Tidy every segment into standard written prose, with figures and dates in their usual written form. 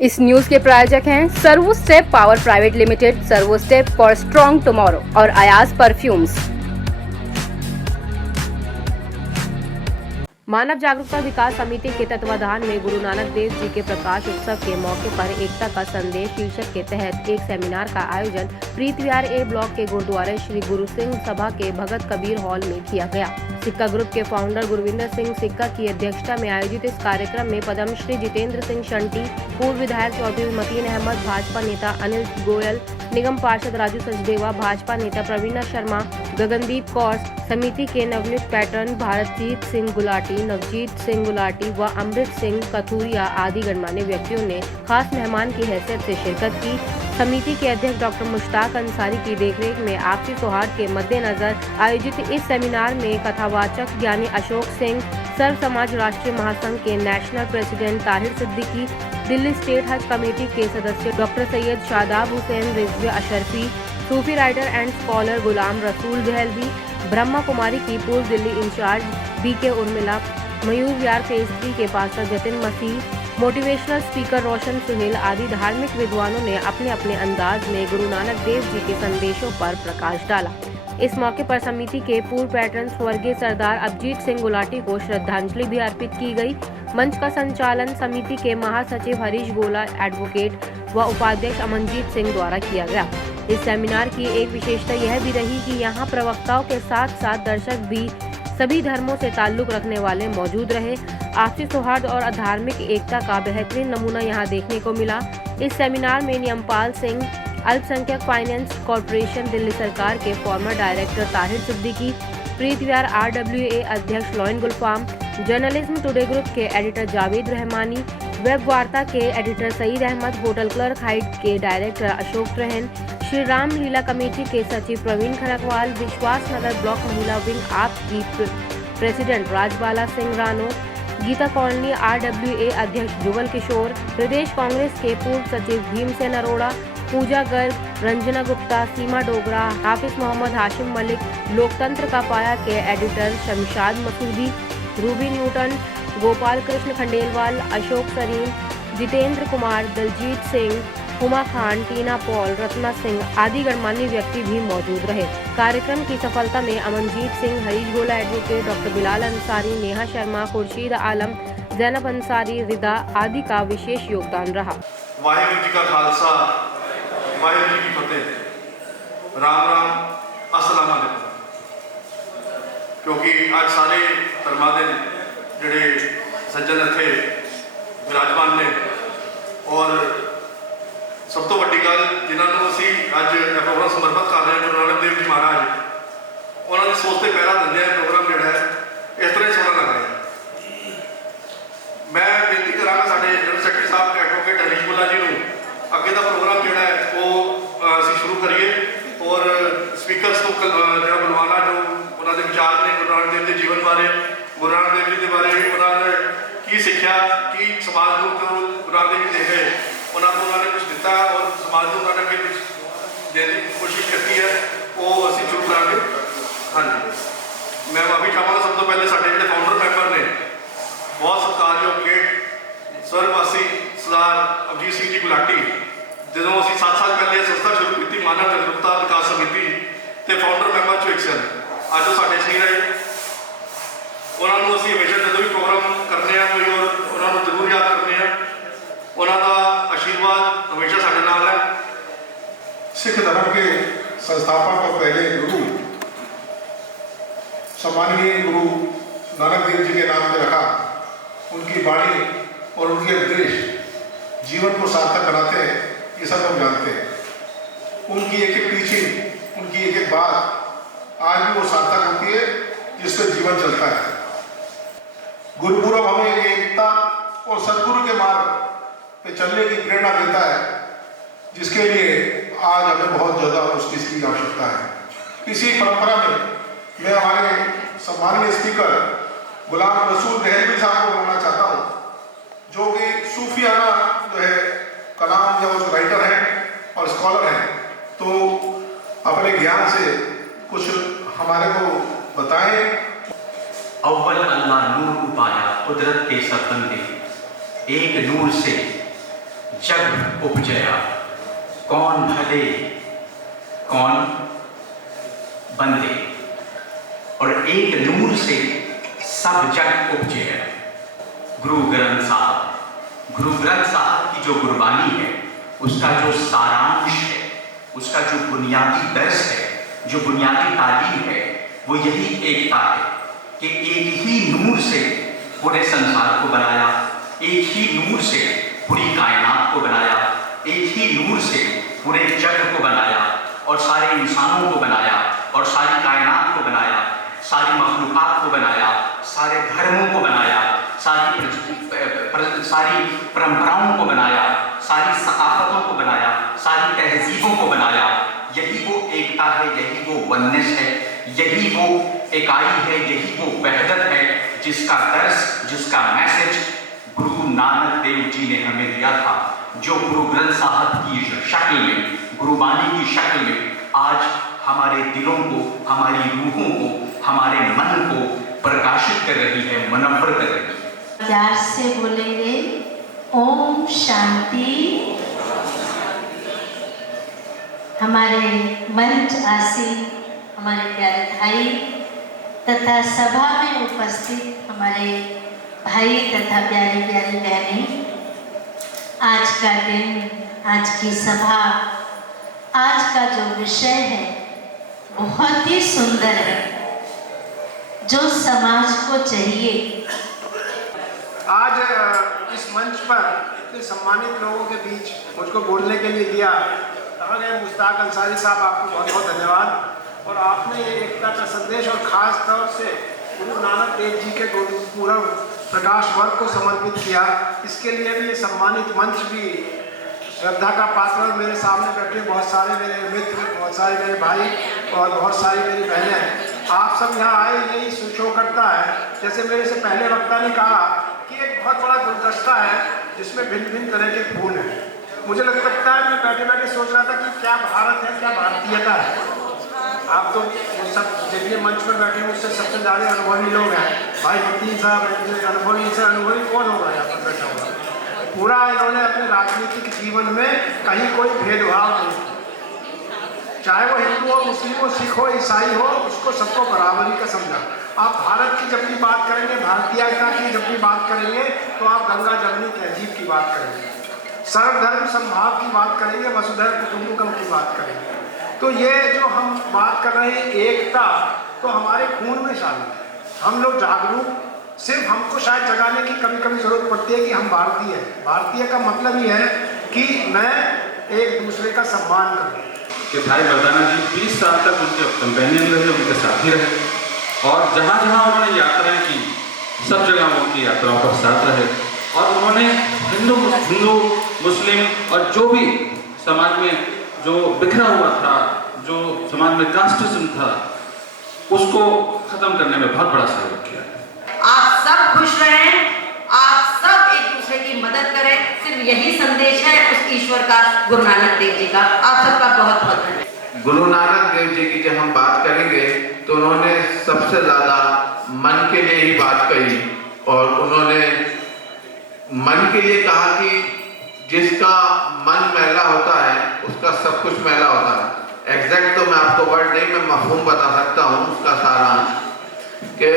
इस न्यूज के प्रायोजक हैं servo step power private limited, servo step for strong tomorrow और अयाज परफ्यूम्स। मानव जागरूकता विकास समिति के तत्वाधान में गुरु नानक देव जी के प्रकाश उत्सव के मौके पर एकता का संदेश शीर्षक के तहत एक सेमिनार का आयोजन प्रीत विहार ए ब्लॉक के गुरुद्वारे श्री गुरु सिंह सभा के भगत कबीर हॉल में किया गया। सिक्का ग्रुप के फाउंडर गुरविंदर सिंह सिक्का की अध्यक्षता में आयोजित इस कार्यक्रम में पद्मश्री जितेंद्र सिंह शंटी, पूर्व विधायक चौधरी मतीन अहमद, भाजपा नेता अनिल गोयल, निगम पार्षद राजू सचदेवा, भाजपा नेता प्रवीणा शर्मा, गगनदीप कौर, समिति के नवनीत पैटर्न, भारतजीत सिंह गुलाटी, नवजीत सिंह गुलाटी व अमृत सिंह कथूरिया आदि गणमान्य व्यक्तियों ने खास मेहमान की हैसियत से शिरकत की। समिति के अध्यक्ष डॉक्टर मुश्ताक अंसारी की देखरेख में आपसी सौहार्द के मद्देनजर आयोजित इस सेमिनार में कथावाचक ज्ञानी अशोक सिंह, सर्व समाज राष्ट्रीय महासंघ के national president Tahir Siddiqui, Delhi state Haj committee के सदस्य डॉक्टर सैयद शादाब हुसैन रिजवी अशरफी, सूफी writer and scholar Ghulam Rasool Dehlvi, Brahma Kumari की पूर्व Delhi incharge BK Urmila, Mayur Vihar phase 3 के pastor Jatin Masih, motivational speaker Roshan Suhail आदि धार्मिक विद्वानों ने अपने अपने अंदाज में गुरु नानक देव जी के संदेशों पर प्रकाश डाला। इस मौके पर समिति के पूर्व पैटर्न स्वर्गीय सरदार अभिजीत सिंह गुलाटी को श्रद्धांजलि भी अर्पित की गई। मंच का संचालन समिति के महासचिव हरीश गोला, एडवोकेट व उपाध्यक्ष अमनजीत सिंह द्वारा किया गया। इस सेमिनार की एक विशेषता यह भी रही कि यहाँ प्रवक्ताओं के साथ साथ दर्शक भी सभी धर्मों से ताल्लुक रखने वाले मौजूद रहे। आपसी सौहार्द और धार्मिक एकता का बेहतरीन नमूना यहाँ देखने को मिला। इस सेमिनार में नियमपाल सिंह, अल्पसंख्यक फाइनेंस कॉरपोरेशन दिल्ली सरकार के former director Tahir Siddiqui, Preet Vihar RWA अध्यक्ष lion Gulfam, journalism today group के एडिटर जावेद रहमानी, वेब वार्ता के editor Saeed Ahmad, hotel clerk height के डायरेक्टर अशोक रहन, श्री राम लीला कमेटी के सचिव प्रवीण खरकवाल, विश्वास नगर ब्लॉक महिला विंग आप की प्रेसिडेंट राजबाला सिंह रानो, गीता कॉलोनी RWA अध्यक्ष जुगल किशोर, प्रदेश कांग्रेस के पूर्व सचिव भीमसेन अरोड़ा, पूजा गर्ग, रंजना गुप्ता, सीमा डोगरा, हाफिज मोहम्मद हाशिम मलिक, लोकतंत्र का पाया के editor Shamshad Masoodi, Ruby Newton, Gopal Krishna Khandelwal, Ashok Sareen, Jitendra Kumar, Daljeet Singh, Huma Khan, Tina Paul, Ratna Singh आदि गणमान्य व्यक्ति भी मौजूद रहे। कार्यक्रम की सफलता में अमनजीत सिंह, हरीश गोला एडवोकेट, डॉक्टर बिलाल अंसारी, नेहा शर्मा, खुर्शीद आलम, जैनब अंसारी, रिदा आदि का विशेष योगदान रहा। वाहिगुरू जी का खालसा, वाहिगुरू जी की फतेह। राम राम, अस्सलाम वालेकुम। क्योंकि आज सारे धर्मां दे जिहड़े सज्जन इत्थे विराजमान ने और सब तो वड्डी गल जिन्होंने असी अज प्रोग्राम समर्पित कर रहे हैं गुरु नानक देव जी महाराज, उन्होंने सोच से पहला दिंदे प्रोग्राम जोड़ा है इस तरह सोहना लग रहा है। मैं बेनती करा साढ़े जनरल सैकटरी साहब एडवोकेट हरीश गोला जी को अगे का प्रोग्राम जोड़ा है वो असी शुरू करिए और स्पीकर्स को जो बुलवाना जो उन्होंने विचार ने गुरु नानक देव के जीवन बारे, गुरु नानक देव जी के बारे उन्होंने की सिक्ख्या की समाज को जो गुरु नानक देव जी दे गए उन्होंने कुछ दिता और समाज को उन्होंने अगे कुछ देने की कोशिश की है वो असी शुरू करेंगे। हाँ जी, मैं माफी चाहूँगा सब तो पहले साढ़े जो फाउंडर मैंबर ने बहुत सत्कारयोग गेट स्वर्गवासी सरदार अभिजीत सिंह जी गुलाटी, जो असी 7 साल पहले संस्था शुरू की मानव जागरूकता विकास समिति के फाउंडर मैंबर चो एक सन, अज वो साढ़े सीनियर है। उन्होंने असी हमेशा जो भी प्रोग्राम करने कोई और उन्होंने जरूर याद करने उन्होंने आशीर्वाद हमेशा साढ़े नाल है। सिख धर्म के संस्थापक और पहले गुरु सम्माननीय गुरु नानक देव जी के नाम पे रखा, उनकी वाणी और उनके उपदेश जीवन को सार्थक बनाते हैं, ये सब हम जानते हैं। उनकी एक एक टीचिंग, उनकी एक एक बात आज भी वो सार्थक होती है जिससे जीवन चलता है। गुरुपुरब हमें एक एकता और सदगुरु के मार्ग पे चलने की प्रेरणा देता है, जिसके लिए आज हमें बहुत ज़्यादा उस चीज़ की आवश्यकता है। इसी परंपरा में मैं हमारे सम्माननीय स्पीकर गुलाम रसूल दहलवी साहब को बोलना चाहता हूँ, जो कि सूफियाना जो है कलाम या उस राइटर हैं और स्कॉलर हैं, तो अपने ज्ञान से कुछ हमारे को बताएं। अव्वल अल्लाह नूर उपाया कुदरत के सब बंदे, एक नूर से जग उपजया, कौन भले कौन बंदे, और एक नूर से सब जग उपजया। गुरु ग्रंथ साहब की जो गुरबानी है, उसका जो सारांश है, उसका जो बुनियादी दर्स है, जो बुनियादी तालीम है, वो यही एकता है कि एक ही नूर से पूरे संसार को बनाया, एक ही नूर से पूरी कायनात को बनाया, एक ही नूर से पूरे जग को बनाया, और सारे इंसानों को बनाया, और सारी कायनात को बनाया, सारी मखलूक़ात को बनाया, सारे धर्मों को बनाया, सारी परंपराओं को बनाया, सारी सकाफतों को बनाया, सारी तहजीबों को बनाया। यही वो एकता है, यही वो वननेस है, यही वो इकाई है, यही वो वहदत है जिसका दर्स, जिसका मैसेज गुरु नानक देव जी ने हमें दिया था, जो गुरु ग्रंथ साहब की शक्ल में, गुरुबानी की शक्ल में आज हमारे दिलों को, हमारी रूहों को, हमारे मन को प्रकाशित कर रही है, मनव्वर कर रही है। प्यार से बोलेंगे ओम शांति। हमारे मंच आसीन हमारे प्यारे भाई तथा सभा में उपस्थित हमारे भाई तथा प्यारी प्यारी बहनें, आज का दिन, आज की सभा, आज का जो विषय है बहुत ही सुंदर है, जो समाज को चाहिए। आज इस मंच पर इतने सम्मानित लोगों के बीच मुझको बोलने के लिए दिया, कहा गया मुश्ताक अंसारी साहब, आपको बहुत बहुत धन्यवाद। और आपने ये एकता का संदेश और ख़ास तौर से गुरु नानक देव जी के पूर्व प्रकाश वर्ग को समर्पित किया, इसके लिए भी ये सम्मानित मंच भी श्रद्धा का पात्र। और मेरे सामने बैठे बहुत सारे मेरे मित्र, बहुत सारे मेरे भाई और बहुत सारी मेरी बहनें, आप सब यहाँ आए, यही शो करता है, जैसे मेरे से पहले वक्ता ने कहा कि एक बहुत बड़ा गुलदस्ता है जिसमें भिन्न भिन्न तरह के फूल हैं। मुझे लगता है, मैं बैठे बैठे सोच रहा था कि क्या भारत है, क्या भारतीयता है। आप तो सब जब मंच पर बैठे मुझसे सबसे ज़्यादा अनुभवी लोग हैं, भाई वकील साहब अनुभवी से अनुभवी कौन होगा यहाँ पर बैठा हुआ। पूरा इन्होंने अपने राजनीतिक जीवन में कहीं कोई भेदभाव नहीं, चाहे वो हिंदू हो, मुस्लिम हो, सिख हो, ईसाई हो, उसको सबको बराबरी का समझा। आप भारत की जब भी बात करेंगे, भारतीयता की जब भी बात करेंगे, तो आप गंगा जमुनी तहजीब की बात करेंगे, सर्वधर्म समभाव की बात करेंगे, वसुधैव कुटुंबकम की बात करेंगे। तो ये जो हम बात कर रहे हैं एकता, तो हमारे खून में शामिल है। हम लोग जागरूक, सिर्फ हमको शायद जगाने की कभी कभी जरूरत पड़ती है कि हम भारतीय हैं। भारतीय का मतलब ही है कि मैं एक दूसरे का सम्मान करूँ। कि भाई मर्दाना जी 20 साल तक उनके कंपेनियन रहे, उनके साथी रहे, और जहाँ जहाँ उन्होंने यात्राएं की, सब जगह वो उनकी यात्राओं पर साथ रहे, और उन्होंने हिंदू मुस्लिम और जो भी समाज में जो बिखरा हुआ था, जो समाज में कास्टिज्म था, उसको खत्म करने में बहुत बड़ा सहयोग किया। आप सब खुश रहें, आप सब एक दूसरे की मदद करें, सिर्फ यही संदेश है उस ईश्वर का, गुरु नानक देव जी का। आप सबका बहुत बहुत धन्यवाद। गुरु नानक देव जी की जब हम बात करेंगे तो उन्होंने सबसे ज़्यादा मन के लिए ही बात कही, और उन्होंने मन के लिए कहा कि जिसका मन मैला होता है उसका सब कुछ मैला होता है। एग्जैक्ट तो मैं आपको वर्ड नहीं, मैं मफहूम बता सकता हूँ उसका सारांश, कि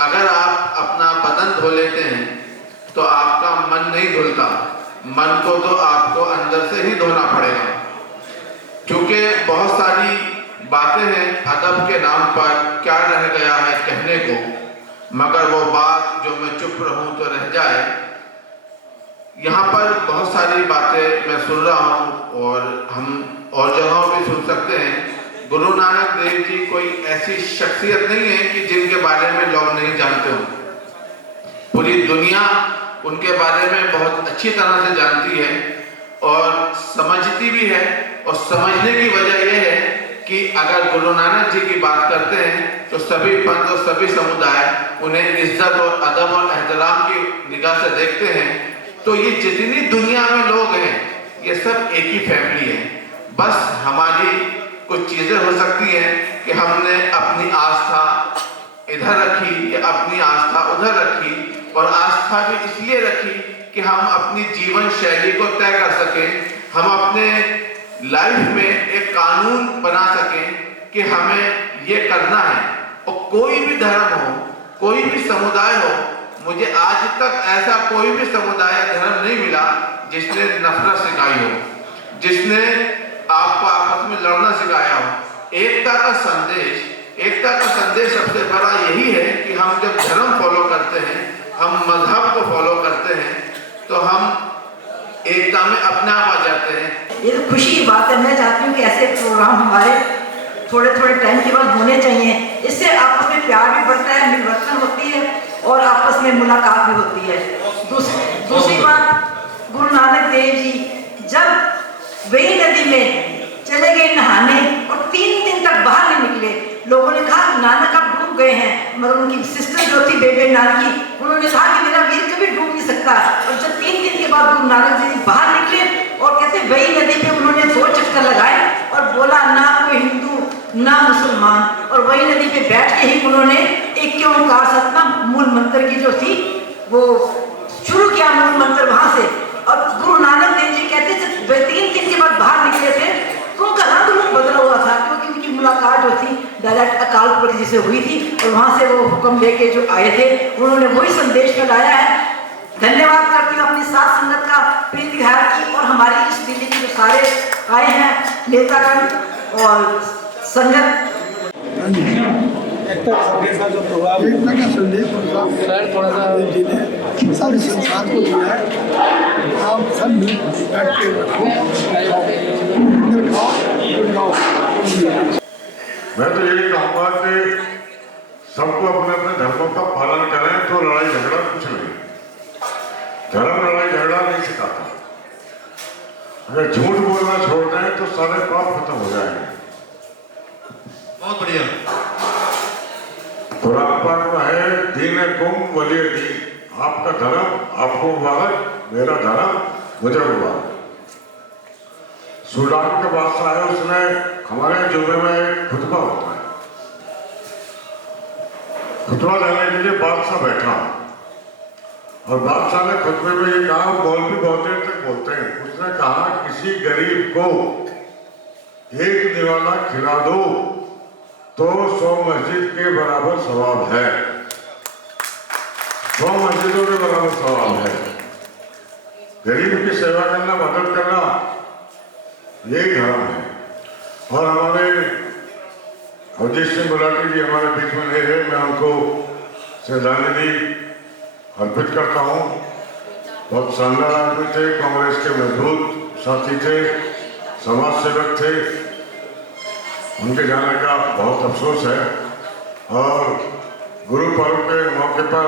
अगर आप अपना बदन धो लेते हैं तो आपका मन नहीं धुलता, मन को तो आपको अंदर से ही धोना पड़ेगा। क्योंकि बहुत सारी बातें हैं अदब के नाम पर, क्या रह गया है कहने को, मगर वो बात जो मैं चुप रहूं तो रह जाए। यहाँ पर बहुत सारी बातें मैं सुन रहा हूँ, और हम और जगहों भी सुन सकते हैं। गुरु नानक देव जी कोई ऐसी शख्सियत नहीं है कि जिनके बारे में लोग नहीं जानते हों। पूरी दुनिया उनके बारे में बहुत अच्छी तरह से जानती है और समझती भी है, और समझने की वजह यह है कि अगर गुरु नानक जी की बात करते हैं तो सभी पंथ और सभी समुदाय उन्हें इज्जत और अदब और एहतराम की निगाह से देखते हैं। तो ये जितनी दुनिया में लोग हैं, ये सब एक ही फैमिली है। बस हमारी कुछ चीज़ें हो सकती हैं कि हमने अपनी आस्था इधर रखी या अपनी आस्था उधर रखी, और आस्था भी इसलिए रखी कि हम अपनी जीवन शैली को तय कर सकें, हम अपने लाइफ में एक कानून बना सकें कि हमें ये करना है। और कोई भी धर्म हो, कोई भी समुदाय हो, मुझे आज तक ऐसा कोई भी समुदाय धर्म नहीं मिला जिसने नफरत सिखाई हो, जिसने आपको आपस में लड़ना सिखाया हो। एकता का संदेश सबसे बड़ा यही है कि हम जब धर्म फॉलो करते हैं, हम मजहब को फॉलो करते हैं, तो हम एकता में अपने आप आ जाते हैं। ये तो खुशी की बात है। मैं चाहती हूँ कि ऐसे प्रोग्राम हमारे थोड़े थोड़े टाइम के बाद होने चाहिए। इससे आपस में प्यार भी बढ़ता है, मिलवर्तन होती है और आपस में मुलाकात भी होती है। दूसरी बात, गुरु नानक देव जी जब वही नदी में चले गए नहाने और 3 दिन तक बाहर नहीं निकले, लोगों ने कहा नानक अब डूब गए हैं, मगर उनकी सिस्टर जो थी बेबे नानकी, उन्होंने कहा कि मेरा वीर कभी डूब नहीं सकता। और जब 3 दिन के बाद गुरु नानक जी बाहर निकले और कहते वही नदी पे उन्होंने 2 चक्कर लगाए और बोला ना कोई हिंदू ना मुसलमान, और वही नदी पे बैठ के ही उन्होंने एक ओंकार सतनाम मूल मंत्र की जो थी वो शुरू किया, मूल मंत्र वहां से। और गुरु नानक देव जी कहते जब 3 दिन के बाद बाहर निकले थे तो उनका रंग रूप बदला हुआ था, क्योंकि उनकी मुलाकात जो थी डायरेक्ट अकाल पुरख जी से हुई थी और वहां से वो हुक्म लेके जो आए थे उन्होंने वही संदेश फैलाया है। धन्यवाद करती हूँ अपनी साथ संगत का, प्रीत विहार की और हमारी इस दिल्ली के जो सारे आए हैं नेतागण और संगत। एकता का जो प्रोग्राम, एकता का संदेश प्रोग्राम थोड़ा सा सारे संसार को दिया है। आप सब मिल बैठ के रखो, मैं तो यही कहूँगा कि सबको अपने अपने धर्मों का पालन करें तो लड़ाई झगड़ा कुछ नहीं। धर्म लड़ाई झगड़ा नहीं सिखाता। अगर झूठ बोलना छोड़ दें तो सारे पाप खत्म हो जाएंगे। बहुत बढ़िया। कुरान पाक में है दीनुकुम वलिय दीन, आपका धर्म आपको मुबारक, मेरा धर्म मुझे मुबारक। सूडान का बादशाह है, उसने हमारे जुमे में एक खुतबा होता है, खुतबा देने के लिए बादशाह बैठा और बादशाह ने खुतबे में ये कहा, मौलवी बहुत देर तक बोलते हैं, उसने कहा किसी गरीब को 1 निवाला खिला दो तो 100 मस्जिद के बराबर सवाब है, 100 मस्जिदों के बराबर सवाब है। गरीब की सेवा करना, मदद करना, यही धर्म है। और हमारे अवधेश सिंह गुलाटी जी हमारे बीच में नहीं रहे, मैं उनको श्रद्धांजलि अर्पित करता हूँ। बहुत शानदार आदमी थे, कांग्रेस के मजबूत साथी थे, समाज सेवक थे। उनके जाने का बहुत अफसोस है। और गुरु पर्व के मौके पर,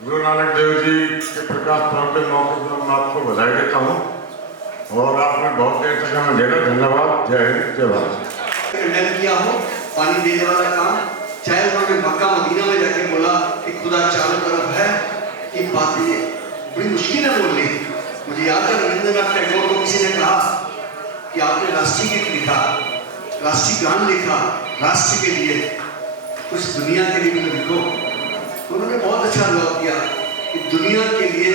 गुरु नानक देव जी के प्रकाश पर्व के मौके पर मैं आपको बधाई देता हूँ और आपने बहुत देर तक हमें देखा। धन्यवाद। जय हिंद, जय भारत। खंडन किया हो पानी देने वाला काम, चाहे उन्होंने मक्का मदीना में जाके बोला कि खुदा चारों तरफ है, ये बातें बड़ी मुश्किल है बोलनी। मुझे याद है रविंद्रनाथ टैगोर को किसी ने कहा कि आपने राष्ट्रीय गीत लिखा, राष्ट्रीय गान लिखा, राष्ट्र के लिए, कुछ दुनिया के लिए भी लिखो। तो उन्होंने बहुत अच्छा जवाब दिया कि दुनिया के लिए,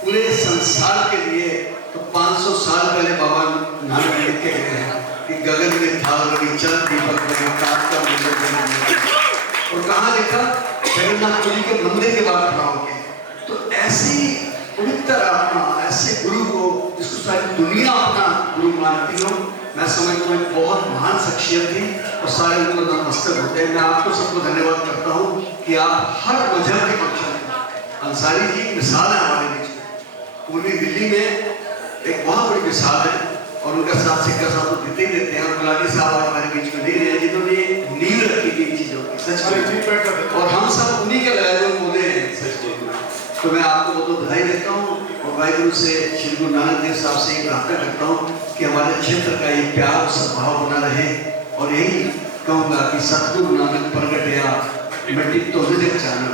पूरे संसार के लिए तो 500 साल पहले बाबा नानक लिख के गए हैं कि गगन में था रवि चल दीपक में काट का और कहाँ लिखा, जगन्नाथपुरी के मंदिर के बाद खड़ा होके। तो ऐसी पवित्र आत्मा, ऐसे गुरु को जिसको सारी दुनिया अपना गुरु मानती हो, मैं समझता हूँ बहुत महान शख्सियत थी और सारे उनको नतमस्तक होते हैं। मैं आपको सबको धन्यवाद करता हूँ कि आप हर मजहब के पक्ष में। अंसारी जी मिसाल है हमारे बीच में, पूरी दिल्ली में एक बहुत बड़ी मिसाल है और उनका साथ सिक्का साथ तो देते ही देते हैं। और गुलाटी साहब आज हमारे बीच में नहीं रहे जिन्होंने नींव रखी थी चीजों की, सच में, और हम सब उन्हीं के लगाए हुए बोले हैं सच में। तो मैं आपको बहुत बधाई देता हूँ और वाहिगुरु से, श्री गुरु नानक देव साहब से ये प्रार्थना करता हूँ कि हमारे क्षेत्र का ये प्यार और सद्भाव बना रहे। और यही कहूँगा कि सतगुरु नानक प्रगट या मिट्टी तो जग जाना।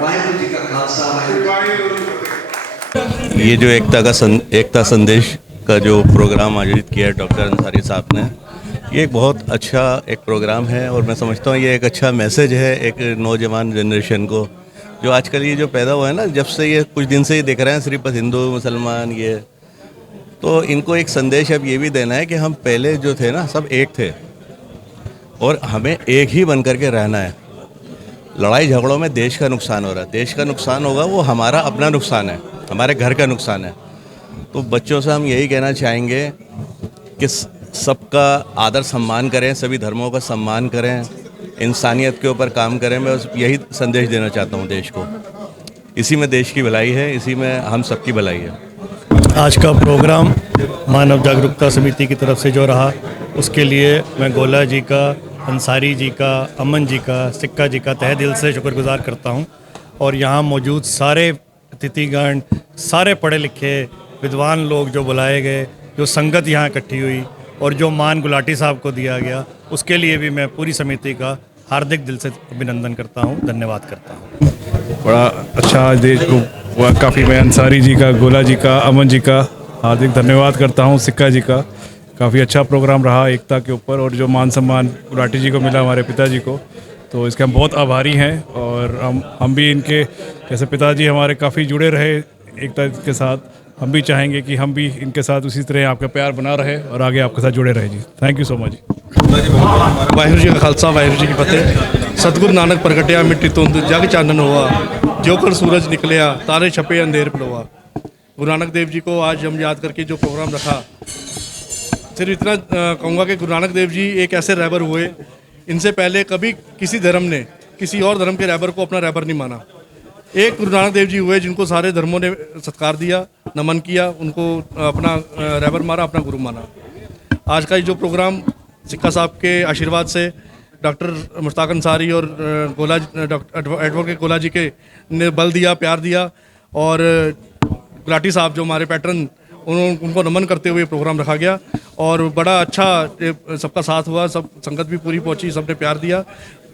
वाहिगुरु जी का खालसा, वाहिगुरू। ये जो एकता संदेश का जो प्रोग्राम आयोजित किया है डॉक्टर अंसारी साहब ने, ये एक बहुत अच्छा एक प्रोग्राम है और मैं समझता हूँ ये एक अच्छा मैसेज है एक नौजवान जनरेशन को जो आजकल ये जो पैदा हुआ है ना, जब से ये कुछ दिन से ही देख रहे हैं सिर्फ हिंदू मुसलमान ये, तो इनको एक संदेश अब ये भी देना है कि हम पहले जो थे ना सब एक थे और हमें एक ही बन करके रहना है। लड़ाई झगड़ों में देश का नुकसान हो रहा है, देश का नुकसान होगा वो हमारा अपना नुकसान है, हमारे घर का नुकसान है। तो बच्चों से हम यही कहना चाहेंगे कि सबका आदर सम्मान करें, सभी धर्मों का सम्मान करें, इंसानियत के ऊपर काम करें। मैं बस यही संदेश देना चाहता हूँ देश को। इसी में देश की भलाई है, इसी में हम सबकी भलाई है। आज का प्रोग्राम मानव जागरूकता समिति की तरफ से जो रहा, उसके लिए मैं गोला जी का, अंसारी जी का, अमन जी का, सिक्का जी का तहे दिल से शुक्रगुजार करता हूँ। और यहाँ मौजूद सारे अतिथिगण, सारे पढ़े लिखे विद्वान लोग जो बुलाए गए, जो संगत यहाँ इकट्ठी हुई और जो मान गुलाटी साहब को दिया गया, उसके लिए भी मैं पूरी समिति का हार्दिक दिल से अभिनंदन करता हूँ, धन्यवाद करता हूँ। बड़ा अच्छा देश को काफ़ी, मैं अंसारी जी का, गोला जी का, अमन जी का हार्दिक धन्यवाद करता हूँ, सिक्का जी का। काफ़ी अच्छा प्रोग्राम रहा एकता के ऊपर, और जो मान सम्मान गुलाटी जी को मिला, हमारे पिताजी को, तो इसके हम बहुत आभारी हैं। और हम भी इनके जैसे पिताजी हमारे काफ़ी जुड़े रहे एकता के साथ, हम भी चाहेंगे कि हम भी इनके साथ उसी तरह आपका प्यार बना रहे और आगे आपके साथ जुड़े रहे जी। थैंक यू सो मच जी। वाहिगुरू जी का खालसा, वाहिगुरू जी की फतेह। सतगुरु नानक प्रगटिया मिट्टी तुंद जग चानन हुआ, जो कर सूरज निकलिया तारे छपे अंधेर पलोआ। गुरु नानक देव जी को आज हम याद करके जो प्रोग्राम रखा, सिर्फ इतना कहूँगा कि गुरु नानक देव जी एक ऐसे रहबर हुए, इनसे पहले कभी किसी धर्म ने किसी और धर्म के रहबर को अपना रहबर नहीं माना। एक गुरु नानक देव जी हुए जिनको सारे धर्मों ने सत्कार दिया, नमन किया, उनको अपना रहबर माना, अपना गुरु माना। आज का जो प्रोग्राम सिक्का साहब के आशीर्वाद से डॉक्टर मुश्ताक अंसारी और एडवोकेट गोला जी के ने बल दिया, प्यार दिया, और गुलाटी साहब जो हमारे पैटर्न, उनको नमन करते हुए प्रोग्राम रखा गया। और बड़ा अच्छा सबका साथ हुआ, सब संगत भी पूरी पहुंची, सबने प्यार दिया।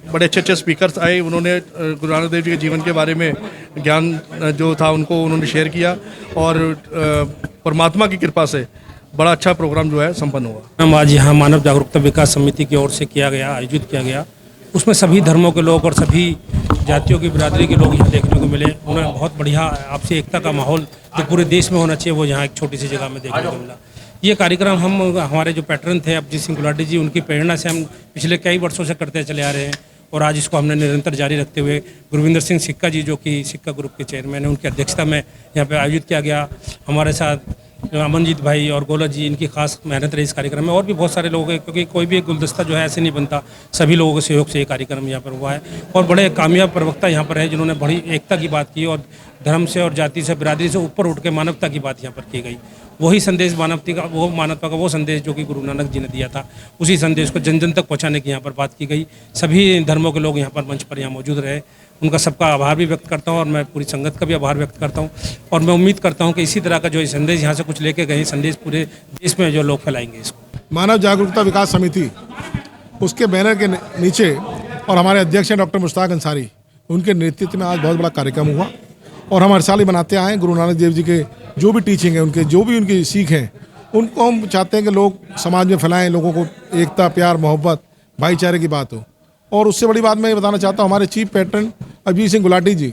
बड़े अच्छे अच्छे स्पीकर्स आए, उन्होंने गुरु नानक देव जी के जीवन के बारे में ज्ञान जो था उनको उन्होंने शेयर किया, और परमात्मा की कृपा से बड़ा अच्छा प्रोग्राम जो है संपन्न हुआ। हम आज यहाँ मानव जागरूकता विकास समिति की ओर से आयोजित किया गया, उसमें सभी धर्मों के लोग और सभी जातियों की बिरादरी के लोग यहाँ देखने को मिले। उन्हें बहुत बढ़िया आपसी एकता का माहौल जो पूरे देश में होना चाहिए वो यहाँ एक छोटी सी जगह में देखने को मिला। ये कार्यक्रम हमारे जो पैटर्न थे अभिजीत सिंह गुलाटी जी, उनकी प्रेरणा से हम पिछले कई वर्षों से करते चले आ रहे हैं, और आज इसको हमने निरंतर जारी रखते हुए गुरविंदर सिंह सिक्का जी, जो कि सिक्का ग्रुप के चेयरमैन हैं, उनकी अध्यक्षता में यहाँ पे आयोजित किया गया। हमारे साथ अमनजीत भाई और गोला जी, इनकी खास मेहनत रही इस कार्यक्रम में, और भी बहुत सारे लोग हैं, क्योंकि कोई भी एक गुलदस्ता जो है ऐसे नहीं बनता, सभी लोगों के सहयोग से ये कार्यक्रम यहाँ पर हुआ है। और बड़े कामयाब प्रवक्ता यहाँ पर हैं जिन्होंने बड़ी एकता की बात की, और धर्म से और जाति से, बिरादरी से ऊपर उठ के मानवता की बात यहाँ पर की गई। वही संदेश मानवता का वो संदेश जो कि गुरु नानक जी ने दिया था, उसी संदेश को जन जन तक पहुँचाने की यहाँ पर बात की गई। सभी धर्मों के लोग यहाँ पर मंच पर यहाँ मौजूद रहे, उनका सबका आभार भी व्यक्त करता हूँ, और मैं पूरी संगत का भी आभार व्यक्त करता हूँ। और मैं उम्मीद करता हूँ कि इसी तरह का जो संदेश यहाँ से कुछ लेके गए, संदेश पूरे देश में जो लोग फैलाएंगे इसको। मानव जागरूकता विकास समिति, उसके बैनर के नीचे, और हमारे अध्यक्ष हैं डॉक्टर मुश्ताक अंसारी, उनके नेतृत्व में आज बहुत बड़ा कार्यक्रम हुआ। और हम हर साल ही बनाते आए। गुरु नानक देव जी के जो भी टीचिंग है, उनके जो भी उनकी सीख है, उनको हम चाहते हैं कि लोग समाज में फैलाएं, लोगों को एकता, प्यार, मोहब्बत, भाईचारे की बात हो। और उससे बड़ी बात मैं ये बताना चाहता हूँ, हमारे चीफ पैटर्न अभिजीत सिंह गुलाटी जी,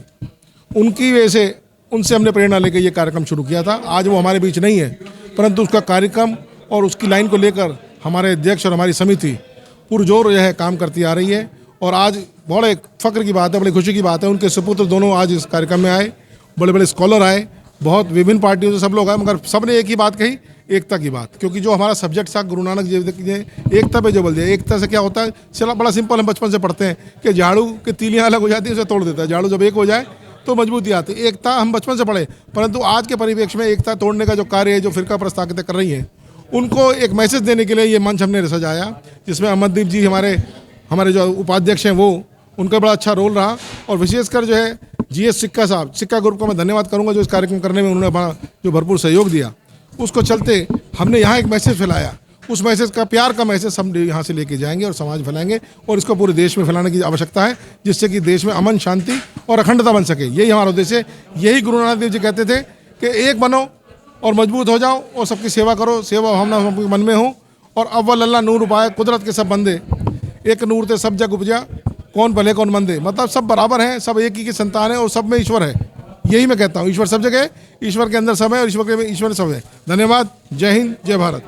उनकी वजह से, उनसे हमने प्रेरणा लेकर ये कार्यक्रम शुरू किया था। आज वो हमारे बीच नहीं है, परंतु उसका कार्यक्रम और उसकी लाइन को लेकर हमारे अध्यक्ष और हमारी समिति पुरजोर यह काम करती आ रही है। और आज बड़े फख्र की बात है, बड़ी खुशी की बात है, उनके सुपुत्र दोनों आज इस कार्यक्रम में आए, बड़े बड़े स्कॉलर आए, बहुत विभिन्न पार्टियों से सब लोग आए, मगर सब ने एक ही बात कही, एकता की बात। क्योंकि जो हमारा सब्जेक्ट था गुरु नानक देव जी ने एकता पे जो बोल दिया, एकता से क्या होता है, चला बड़ा सिंपल, हम बचपन से पढ़ते हैं कि झाड़ू की तीलियाँ अलग हो जाती है, उसे तोड़ देता है, झाड़ू जब एक हो जाए तो मजबूती आती है। एकता हम बचपन से पढ़े, परंतु आज के परिप्रेक्ष्य में एकता तोड़ने का जो कार्य है, जो फिरका परस्त ताकतें कर रही हैं, उनको एक मैसेज देने के लिए ये मंच हमने सजाया, जिसमें अमनदीप जी हमारे जो उपाध्यक्ष हैं, वो उनका बड़ा अच्छा रोल रहा। और विशेषकर जो है GS सिक्का साहब, सिक्का ग्रुप को मैं धन्यवाद करूंगा, जो इस कार्यक्रम करने में उन्होंने अपना जो भरपूर सहयोग दिया। उसको चलते हमने यहाँ एक मैसेज फैलाया, उस मैसेज का, प्यार का मैसेज हम यहाँ से लेके जाएंगे और समाज फैलाएंगे, और इसको पूरे देश में फैलाने की आवश्यकता है, जिससे कि देश में अमन, शांति और अखंडता बन सके। यही हमारा उद्देश्य है। यही गुरु नानक देव जी कहते थे कि एक बनो और मजबूत हो जाओ और सबकी सेवा करो, सेवा भावना सबके मन में हो। और अव्वल अल्लाह नूर उपाय कुदरत के सब बंदे, एक नूर ते सब जग उपजा, कौन भले कौन मंदे, मतलब सब बराबर हैं, सब एक ही के संतान हैं और सब में ईश्वर है। यही मैं कहता हूँ, ईश्वर सब जगह है, ईश्वर के अंदर सब है और ईश्वर में सब है। धन्यवाद। जय हिंद, जय भारत।